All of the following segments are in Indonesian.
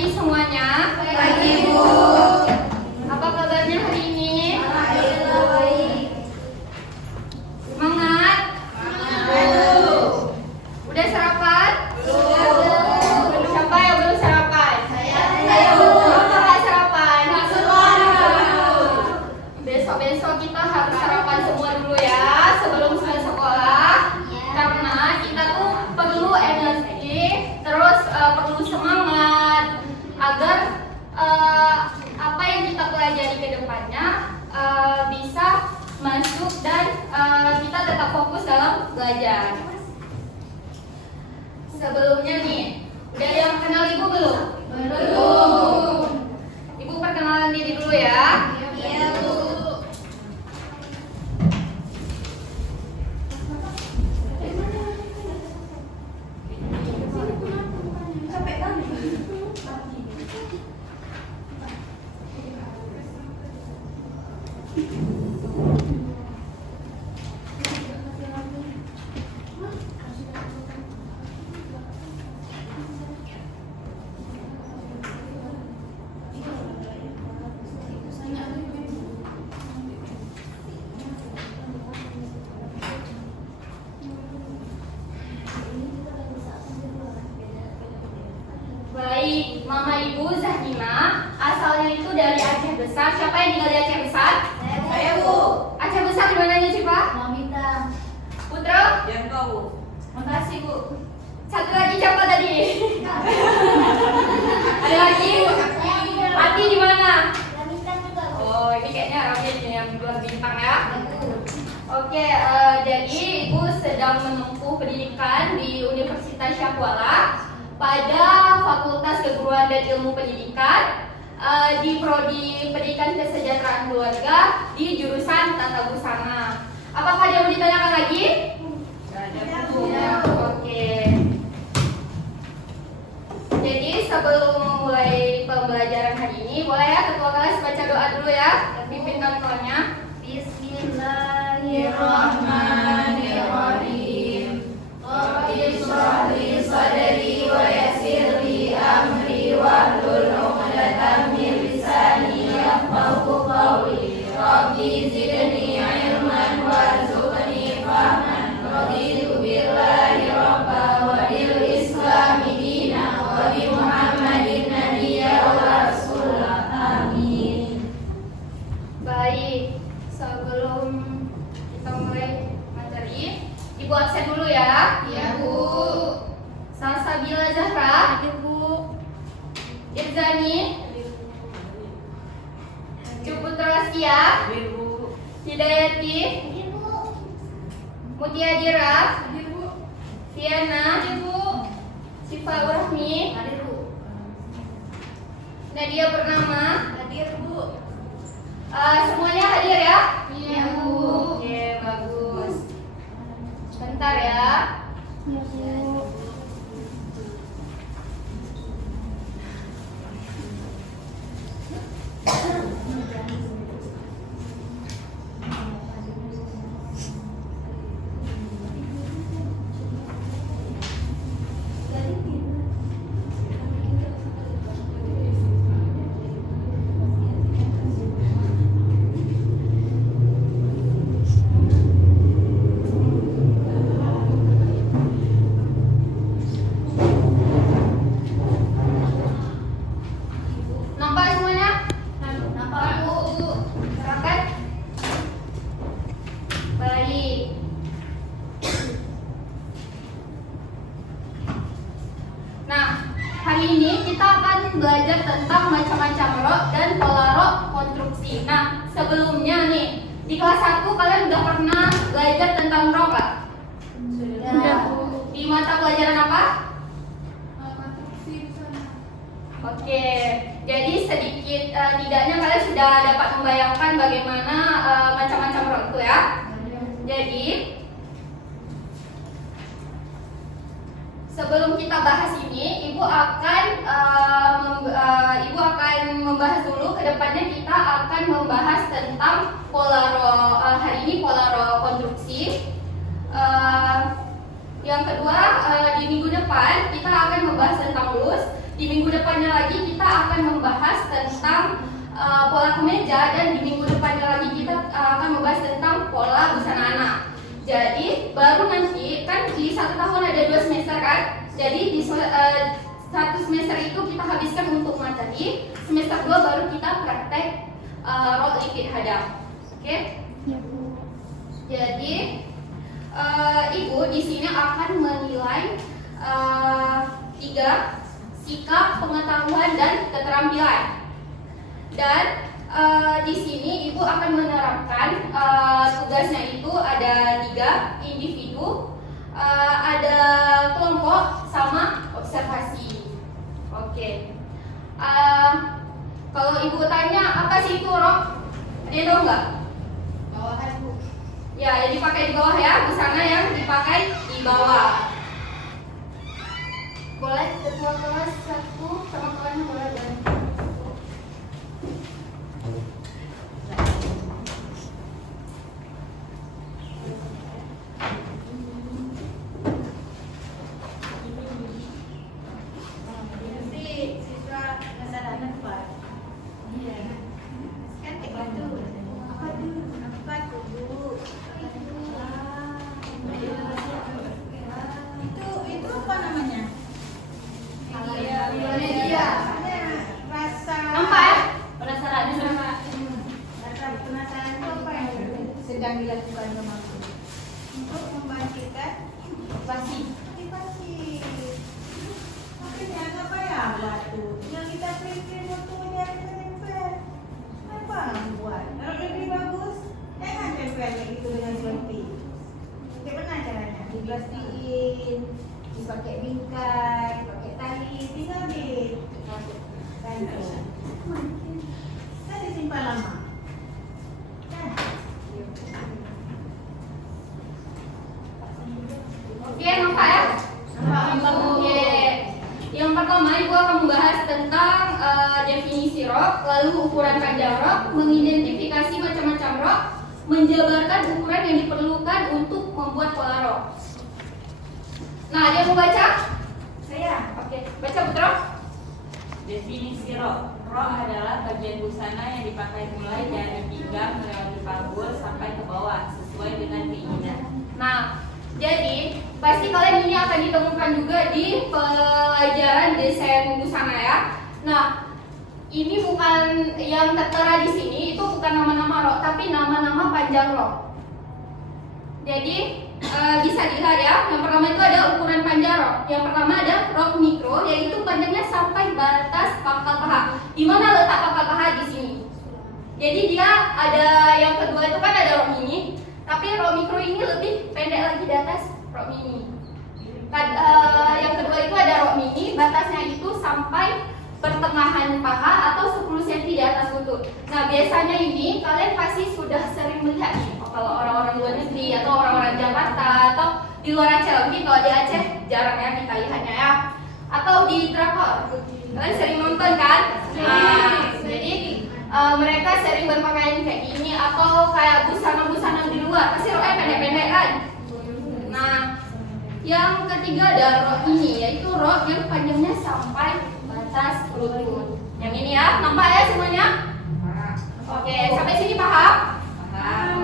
pagi semuanya. Pagi, Bu. Apa kabarnya hari ini? Alhamdulillah baik. Semangat? Udah sarapan? Belum. Siapa yang belum sarapan? Saya, Bu. Bu. Kenapa nggak sarapan? Sekolah. Besok-besok kita harus sarapan semua dulu ya sebelum sekolah. Karena kita tuh perlu energi, terus perlu semangat agar apa yang kita pelajari ke depannya bisa masuk dan kita tetap fokus dalam belajar. Sebelumnya nih, udah ada yang kenal ibu belum? Belum. Ibu perkenalan diri dulu ya. Iya, Bu. Baik, Mama Ibu Zahima asalnya itu dari Aceh Besar. Siapa yang tinggal di Aceh Besar? Saya, Bu. Aceh Besar di mananya sih Pak? Mamita. Putra? Yang tahu. Makasih Bu. Satu lagi siapa tadi? Ada lagi? Pati di mana? Mamita juga, Bu. Oh, ini kayaknya Ramin yang dua bintang ya. Oke, jadi Ibu sedang menempuh pendidikan di Universitas Syahkuala pada Fakultas Keguruan dan Ilmu Pendidikan di Prodi Pendidikan Kesejahteraan Keluarga di jurusan Tata Busana. Apakah ada yang mau ditanyakan lagi? Oke. Jadi sebelum mulai pembelajaran hari ini, boleh ya ketua kelas baca doa dulu ya, pimpin kantornya. Bismillahirrahmanirrahim. Rabbi shrah li sadri wa yassir li amri wahlul 'uqdatam min lisani yafqahu qawli. Rabbi zidni 'ilman warzuqni fahman. Raditu billahi rabba wa bil islami dina wa bi Muhammadin nabiyya wa rasulah. Amin. Baik, sebelum kita mulai materi, Ibu absen dulu ya. Ya, Bu. Salsabila Zahra, Bu. Irzani, Cuputra Laskia, Hidayati, Mutia Dira, Tiana, Sifa Urahmi, Nadia Purnama. Semuanya hadir ya? Iya, Bu. Oke, bagus. Bentar ya. Nampak semuanya? Nampak, Bu. Silakan. Baik. Nah, hari ini kita akan belajar tentang macam-macam rok dan pola rok konstruksi. Nah, sebelumnya nih, di kelas 1 kalian udah pernah belajar tentang rok nggak? Sudah, Bu. Di mata pelajaran apa? Oke, jadi sedikit tidaknya kalian sudah dapat membayangkan bagaimana macam-macam rok itu ya. Jadi sebelum kita bahas ini, Ibu akan membahas dulu. Kedepannya kita akan membahas tentang pola rok. Hari ini pola rok konstruksi. Yang kedua, di minggu depan kita akan membahas tentang lus. Di minggu depannya lagi kita akan membahas tentang pola kemeja, dan di minggu depannya lagi kita akan membahas tentang pola busana anak. Jadi baru nanti kan di 1 tahun ada 2 semester kan. Jadi di 1 semester itu kita habiskan untuk materi, semester 2 baru kita praktek rok lipit hadap. Oke? Ya, Bu. Jadi Ibu di sini akan menilai 3 sikap, pengetahuan, dan keterampilan. Dan di sini Ibu akan menerapkan tugasnya itu ada 3, individu, ada kelompok, sama observasi. Oke. Kalau Ibu tanya apa sih itu rok, ada yang tahu nggak? Bawahan, Bu. Ya, yang dipakai di bawah ya, busana yang dipakai di bawah. Boleh ketua kelas 1 sama kawannya boleh bantu. Siswa kesadaran Pak. Iya. Kan kayak gitu. Apa tuh, Bu? Itu apa namanya? Media. Rasa Nampak ya? Penasaran sama rasa penasaran itu apa yang sedang dilakukan temanku untuk membangkitkan pasti. motivasi. Makanya apa ya waktu yang kita print waktu mencari tempel apa buat kalau lebih bagus jangan tempel kayak gitu dengan selfie. Bagaimana caranya? Diplastiin, dipakai bingkai, pakai tali, tinggal di gantung. Kan disimpan lama. Kan? Oke, nampak ya? Oke. Yang pertama Ibu akan membahas tentang definisi rok, lalu ukuran panjang rok, mengidentifikasi macam-macam rok, menjabarkan ukuran yang diperlukan untuk membuat pola rok. Nah, ada yang mau baca? Saya. Oke, baca Putra. Definisi rok. Rok adalah bagian busana yang dipakai mulai dari pinggang melewati panggul sampai ke bawah sesuai dengan keinginan. Nah, jadi pasti kalian ini akan ditemukan juga di pelajaran desain busana ya. Nah, ini bukan yang tertera di sini, itu bukan nama-nama rok, tapi nama-nama panjang rok. Jadi bisa dilihat ya. Yang pertama itu ada ukuran panjang rok. Yang pertama ada rok mikro, yaitu panjangnya sampai batas pangkal paha. Di mana letak pangkal paha di sini? Jadi dia ada yang kedua itu kan ada rok mini, tapi rok mikro ini lebih pendek lagi di atas rok mini. Yang kedua itu ada rok mini, batasnya itu sampai pertengahan paha atau 10 cm di atas lutut. Nah, biasanya ini kalian pasti sudah sering melihat nih, kalau orang-orang luar negeri atau orang-orang Jakarta atau di luar Aceh. Mungkin kalau di Aceh jarang ya kita lihatnya ya. Atau di drakor. Kalian sering nonton kan? Nah, jadi mereka sering berpakaian kayak gini atau kayak busana-busana di luar. Pasti roknya pendek-pendek kan? Nah, yang ketiga ada rok ini, yaitu rok yang panjangnya sampai batas lutut. Yang ini ya, nampak ya semuanya? Oke, sampai sini paham? Paham.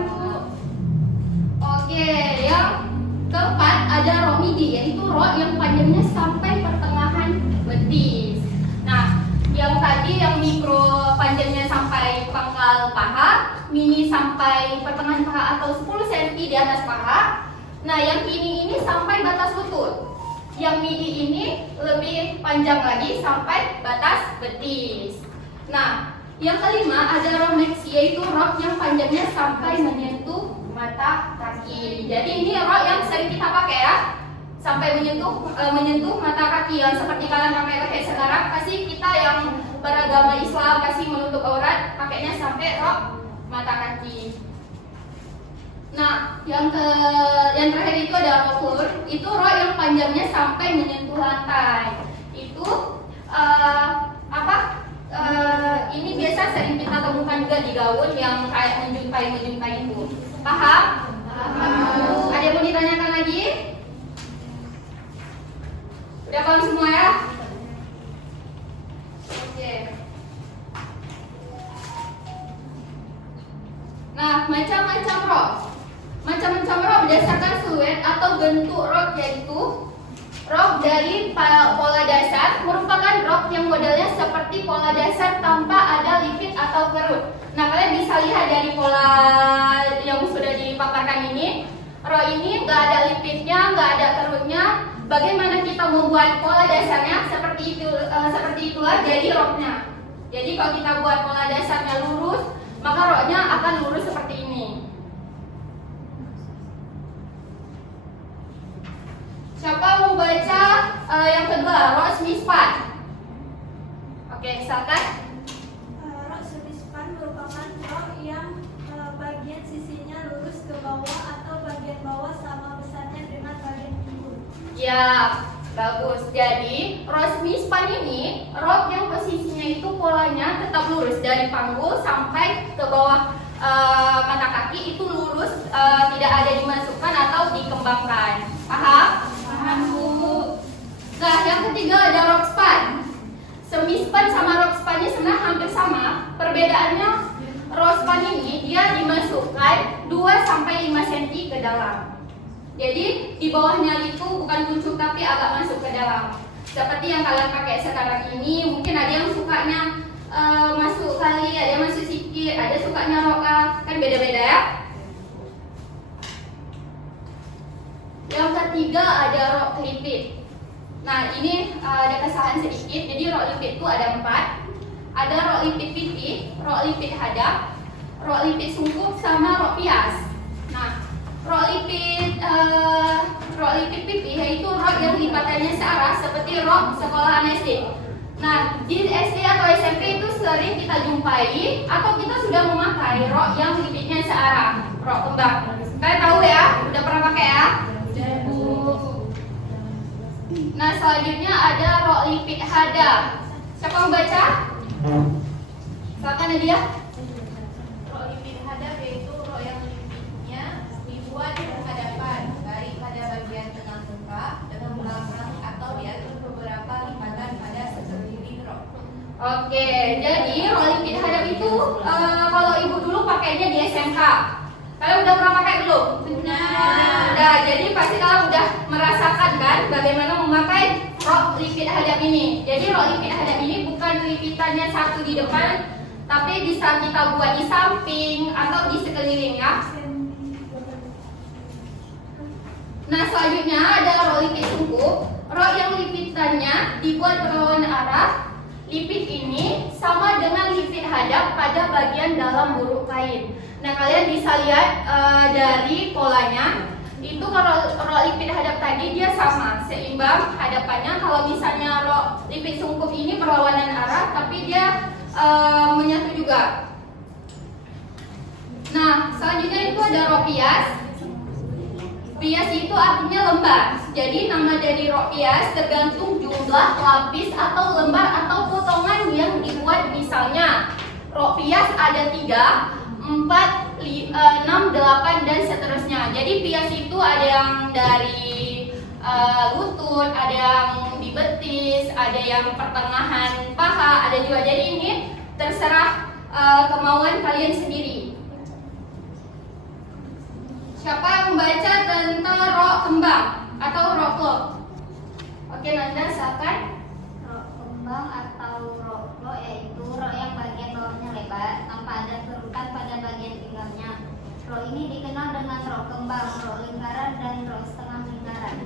Oke, yang keempat ada rok midi, yaitu rok yang panjangnya sampai pertengahan betis. Nah, yang tadi yang mikro panjangnya sampai pangkal paha, mini sampai pertengahan paha atau 10 cm di atas paha. Nah, yang ini sampai batas lutut. Yang midi ini lebih panjang lagi sampai batas betis. Nah, yang kelima ada rok maxi, yaitu rok yang panjangnya sampai menyentuh mata kaki. Jadi ini rok yang sering kita pakai ya, sampai menyentuh mata kaki. Yang seperti kalian pakai sekarang, pasti kita yang beragama Islam pasti menutup aurat, pakainya sampai rok mata kaki. Nah, yang terakhir itu ada rok floor, itu rok yang panjangnya sampai menyentuh lantai. Itu ini biasa sering kita temukan juga di gaun yang kayak menjuntai itu. Paham? Paham. Ada yang mau ditanyakan lagi? Udah paham semua ya? Oke. berdasarkan siluet atau bentuk rok, yaitu rok dari pola dasar merupakan rok yang modelnya seperti pola dasar tanpa ada lipit atau kerut. Nah, kalian bisa lihat dari pola yang sudah dipaparkan ini, rok ini nggak ada lipitnya, nggak ada kerutnya. Bagaimana kita membuat pola dasarnya seperti itu, seperti itulah jadi roknya. Jadi kalau kita buat pola dasarnya lurus, maka roknya akan lurus seperti ini. Siapa mau baca yang kedua, rok semispan? Oke, silakan. Rok semispan merupakan rok yang bagian sisinya lurus ke bawah atau bagian bawah sama besarnya dengan bagian pinggul. Ya, bagus. Jadi, rok semispan ini rok yang posisinya itu polanya tetap lurus dari panggul sampai ke bawah mata kaki itu lurus, tidak ada dimasukkan atau dikembangkan. Paham? Paham, Bu. Nah, yang ketiga ada rok span. Semispan sama rok spannya sebenarnya hampir sama. Perbedaannya rok span ini dia dimasukkan 2 sampai 5 cm ke dalam. Jadi di bawahnya itu bukan kuncup tapi agak masuk ke dalam. Seperti yang kalian pakai sekarang ini, mungkin ada yang sukanya masuk kali, ada yang masuk sedikit, ada sukanya rok kan beda-beda ya. Yang ketiga ada rok lipit. Nah, ini ada kesalahan sedikit. Jadi rok lipit itu ada 4. Ada rok lipit pipi, rok lipit hadap, rok lipit sungkup, sama rok pias. Nah, rok lipit pipi yaitu rok yang lipatannya searah seperti rok sekolahan SD. Nah, di SD atau SMP itu sering kita jumpai atau kita sudah memakai rok yang lipitnya searah, rok kembang. Kalian tahu ya? Udah pernah pakai ya? Nah, selanjutnya ada rok lipit hadap. Siapa yang baca? Silakan Nadia. Rok lipit hadap yaitu rok yang lipitnya dibuat berhadapan, baik pada bagian tengah muka, tengah belakang, atau diatur beberapa lipatan pada sekeliling rok. Oke, jadi rok lipit hadap itu kalau ibu dulu pakainya di SMK. Kalian udah pernah pakai belum? Benar. Udah, jadi pasti kalian udah merasakan kan bagaimana memakai rok lipit hadap ini. Jadi rok lipit hadap ini bukan lipitannya satu di depan, tapi bisa kita buat di samping atau di sekeliling ya. Nah, selanjutnya ada rok lipit sungkup. Rok yang lipitannya dibuat berlawanan arah. Lipit ini sama dengan lipit hadap pada bagian dalam buruk kain. Nah, kalian bisa lihat dari polanya. Itu kalau rok lipit hadap tadi dia sama, seimbang hadapannya. Kalau misalnya rok lipit sungkup ini berlawanan arah, tapi dia menyatu juga. Nah, selanjutnya itu ada rok pias. Pias itu artinya lembar. Jadi nama dari rok pias tergantung jumlah lapis atau lembar atau potongan yang dibuat. Misalnya rok pias ada 3, 4, 6, 8 dan seterusnya. Jadi pias itu ada yang dari lutut, ada yang di betis, ada yang pertengahan paha, ada juga. Jadi ini terserah kemauan kalian sendiri. Siapa yang membaca tentang rok kembang atau rok lock? Oke, Nanda, silakan. Rok kembang atau rok lo yaitu rok yang bagian bawahnya lebar tanpa ada kerutan pada bagian pinggangnya. Rok ini dikenal dengan rok kembang, rok lingkaran, dan rok setengah lingkaran.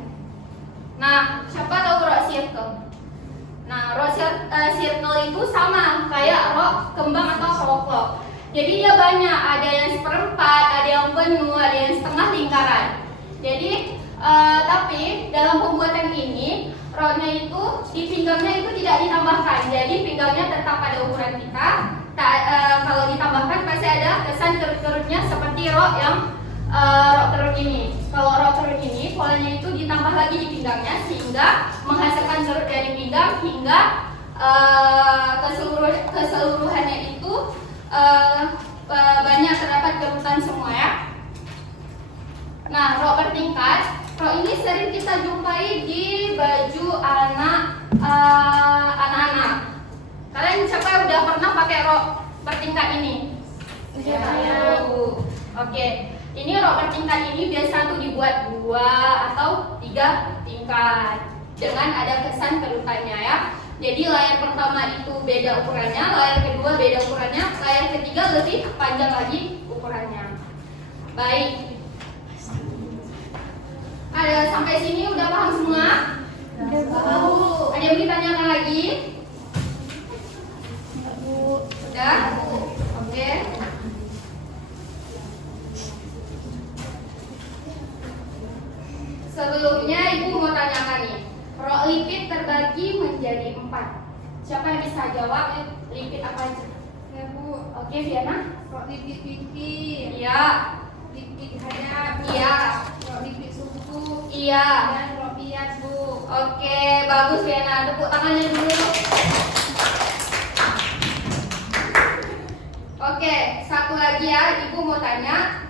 Nah, siapa tahu rok circle? Nah, rok circle itu sama kayak rok kembang atau rok lock. Jadi dia banyak, ada yang seperempat, ada yang penuh, ada yang setengah lingkaran. Jadi tapi dalam pembuatan ini roknya itu di pinggangnya itu tidak ditambahkan. Jadi pinggangnya tetap pada ukuran kita. Kalau ditambahkan pasti ada kesan kerut-kerutnya seperti rok yang rok kerut ini. Kalau rok kerut ini polanya itu ditambah lagi di pinggangnya sehingga menghasilkan kerut dari pinggang hingga keseluruhannya itu banyak terdapat kerutan semua ya. Nah, rok bertingkat, rok ini sering kita jumpai di baju anak-anak. Kalian siapa yang udah pernah pakai rok bertingkat ini? Saya. Oke, Ini rok bertingkat ini biasa tuh dibuat 2 atau 3 tingkat dengan ada kesan kedutannya ya. Jadi layar pertama itu beda ukurannya, layar kedua beda ukurannya, layar ketiga lebih panjang lagi ukurannya. Baik. Ada sampai sini udah paham semua? Tahu. Ada yang ditanyakan lagi? Udah? Oke. Sebelumnya Ibu mau tanyakan nih, rok lipid terbagi menjadi 4. Siapa yang bisa jawab lipid apa aja? Ya Bu, Oke, Viana? rok lipid pipi, Iya. lipid hadap, Iya. rok lipid suku, Iya. dan rok bias Bu. Oke, bagus Viana. Tepuk tangannya dulu. Oke, satu lagi ya, Ibu mau tanya,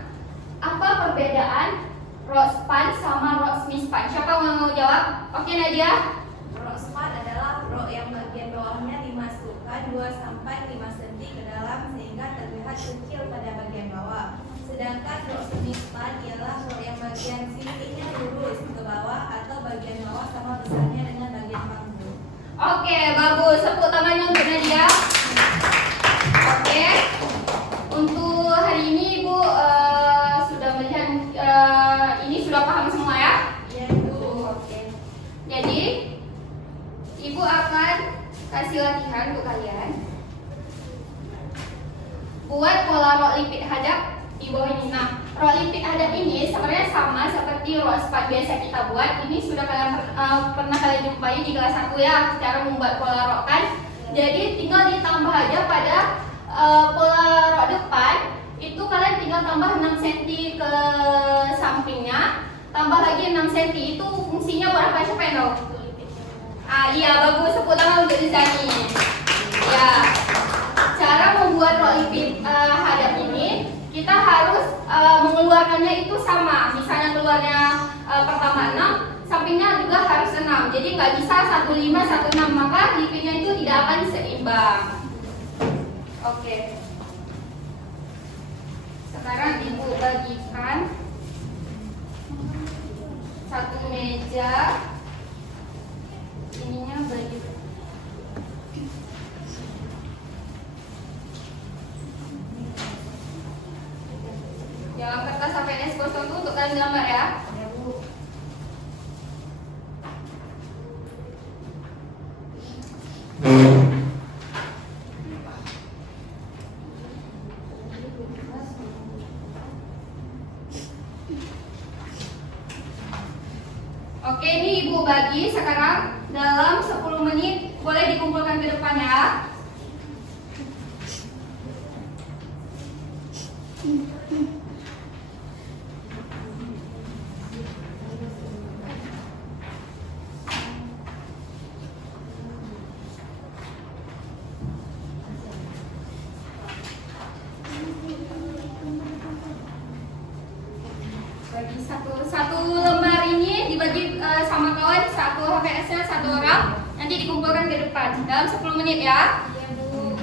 apa perbedaan rok span sama rok semi span? Siapa mau jawab? Oke, Nadia. Rok span adalah rok yang bagian bawahnya dimasukkan 2-5 cm ke dalam sehingga terlihat kecil pada bagian bawah. Sedangkan rok semi span ialah rok yang bagian sisinya lurus ke bawah atau bagian bawah sama besarnya dengan bagian panggung. Oke, bagus. Tepuk tangannya untuk Nadia. Oke. Untuk hari ini Ibu sudah melihat ini sudah paham semua ya? Iya Bu. Oke. Jadi Ibu akan kasih latihan untuk kalian. Buat pola rok lipid hadap di bawah ini. Nah, rok lipid hadap ini sebenarnya sama seperti rok span biasa kita buat. Ini sudah kalian pernah kalian jumpai di kelas 1 ya, cara membuat pola rok kan. Jadi tinggal ditambah aja pada pola rok depan. Itu kalian tinggal tambah 6 cm ke sampingnya, tambah lagi 6 cm. Itu fungsinya buat apa? Siapa yang tahu? Iya, bagus. Tepuk tangan untuk Rizani. Ya, cara membuat rok lipid hadap ini kita harus mengeluarkannya itu sama. Misalnya keluarnya pertama 6, sampingnya juga harus 6. Jadi nggak bisa 15, 16, maka lipidnya itu tidak akan seimbang. Oke. Sekarang Ibu bagikan satu meja. Ininya bagi. Jangan kertas HPNS kosong tuh untuk kalian gambar ya. Ya Bu. Oke, ini Ibu bagi sekarang dalam 10 menit boleh dikumpulkan ke depan ya. Bagi satu lembar ini dibagi sama kawan, satu HPS-nya satu orang, nanti dikumpulkan ke depan dalam 10 menit ya. Iya Bu.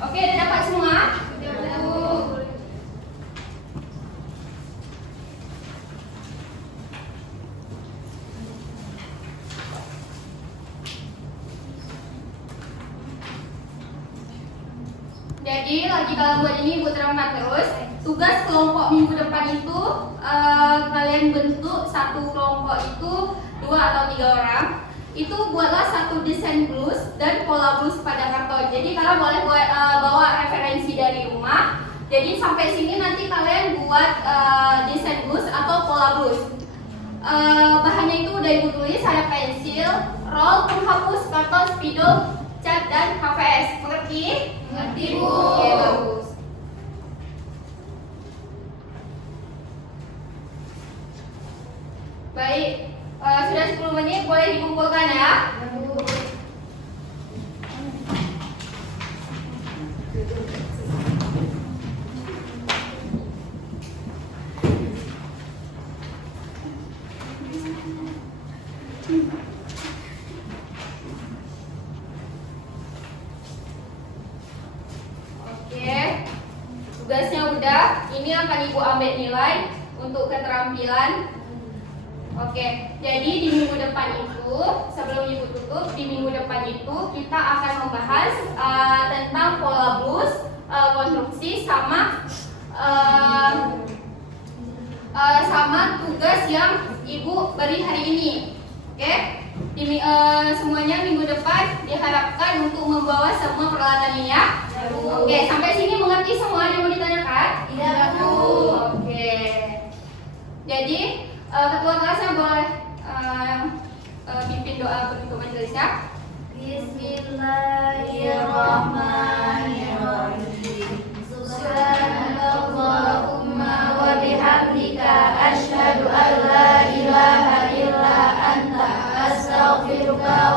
Oke, udah dapat semua? Udah Bu. Jadi lagi kalian buat ini Ibu terangkan terus. Tugas kelompok minggu depan itu kalian bentuk satu kelompok itu 2 atau 3 orang. Itu buatlah satu desain blus dan pola blus pada karton. Jadi kalian boleh bawa referensi dari rumah. Jadi sampai sini nanti kalian buat desain blus atau pola blus. Bahannya itu udah Ibu tulis, ada pensil, roll, penghapus, karton, spidol, cat, dan HVS. Mengerti? Mengerti, Bu. Oke, bagus. Baik, sudah 10 menit boleh dikumpulkan ya. Oke, tugasnya udah. Ini akan Ibu ambil nilai untuk keterampilan. Oke, jadi di minggu depan itu, sebelum Ibu tutup, di minggu depan itu kita akan membahas tentang pola blus, konstruksi sama tugas yang Ibu beri hari ini. Oke, semuanya minggu depan diharapkan untuk membawa semua peralatan ini ya. Oke, sampai sini mengerti semua yang mau ditanyakan? Iya, Bu. Oke. Jadi ketua kelasnya boleh pimpin doa penutup majelis ya. Bismillahirrahmanirrahim. Subhanallahumma wa bihamdika asyhadu an la ilaha illa anta astaghfiruka